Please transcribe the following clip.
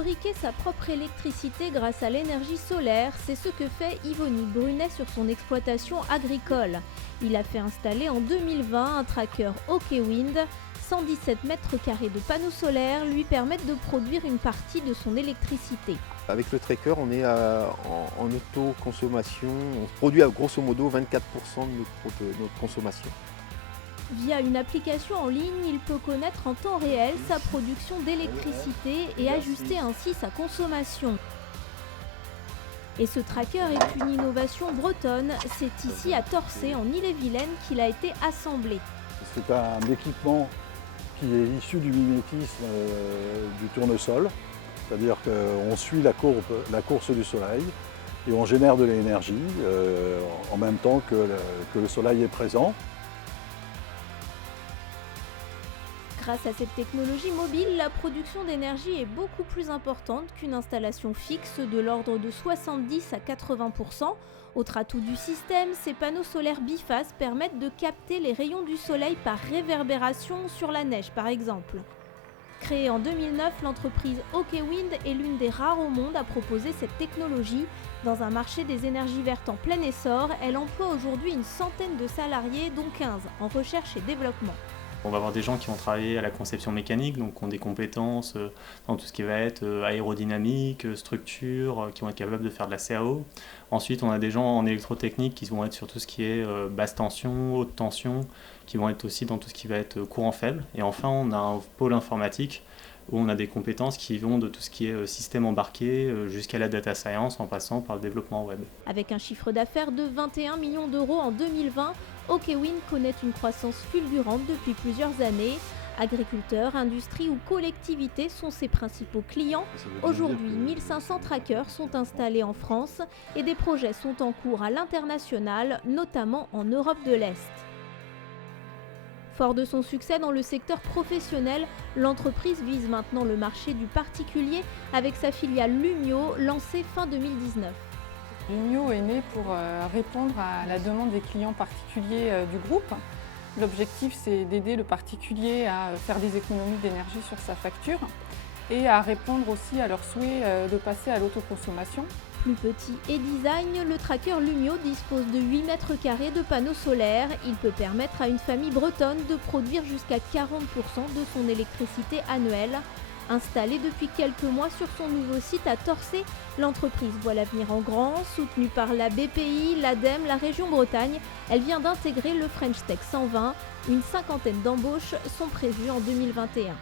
Fabriquer sa propre électricité grâce à l'énergie solaire, c'est ce que fait Yvonny Brunet sur son exploitation agricole. Il a fait installer en 2020 un tracker OKWind. 117 mètres carrés de panneaux solaires lui permettent de produire une partie de son électricité. Avec le tracker, on est en autoconsommation, on produit à grosso modo 24% de notre consommation. Via une application en ligne, il peut connaître en temps réel sa production d'électricité et ajuster ainsi sa consommation. Et ce tracker est une innovation bretonne. C'est ici à Torcé, en Ille-et-Vilaine, qu'il a été assemblé. C'est un équipement qui est issu du mimétisme du tournesol, c'est-à-dire qu'on suit la course du soleil et on génère de l'énergie en même temps que le soleil est présent. Grâce à cette technologie mobile, la production d'énergie est beaucoup plus importante qu'une installation fixe de l'ordre de 70 à 80%. Autre atout du système, ces panneaux solaires bifaces permettent de capter les rayons du soleil par réverbération sur la neige par exemple. Créée en 2009, l'entreprise OKWind est l'une des rares au monde à proposer cette technologie. Dans un marché des énergies vertes en plein essor, elle emploie aujourd'hui une centaine de salariés, dont 15 en recherche et développement. On va avoir des gens qui vont travailler à la conception mécanique, donc qui ont des compétences dans tout ce qui va être aérodynamique, structure, qui vont être capables de faire de la CAO. Ensuite, on a des gens en électrotechnique qui vont être sur tout ce qui est basse tension, haute tension, qui vont être aussi dans tout ce qui va être courant faible. Et enfin, on a un pôle informatique où on a des compétences qui vont de tout ce qui est système embarqué jusqu'à la data science en passant par le développement web. Avec un chiffre d'affaires de 21 millions d'euros en 2020, OKWind connaît une croissance fulgurante depuis plusieurs années. Agriculteurs, industries ou collectivités sont ses principaux clients. Aujourd'hui, 1500 trackers sont installés en France et des projets sont en cours à l'international, notamment en Europe de l'Est. Fort de son succès dans le secteur professionnel, l'entreprise vise maintenant le marché du particulier avec sa filiale Lumio, lancée fin 2019. Lumio est né pour répondre à la demande des clients particuliers du groupe. L'objectif, c'est d'aider le particulier à faire des économies d'énergie sur sa facture et à répondre aussi à leur souhait de passer à l'autoconsommation. Plus petit et design, le tracker Lumio dispose de 8 mètres carrés de panneaux solaires. Il peut permettre à une famille bretonne de produire jusqu'à 40% de son électricité annuelle. Installée depuis quelques mois sur son nouveau site à Torcé, l'entreprise voit l'avenir en grand. Soutenue par la BPI, l'ADEME, la région Bretagne, elle vient d'intégrer le French Tech 120. Une cinquantaine d'embauches sont prévues en 2021.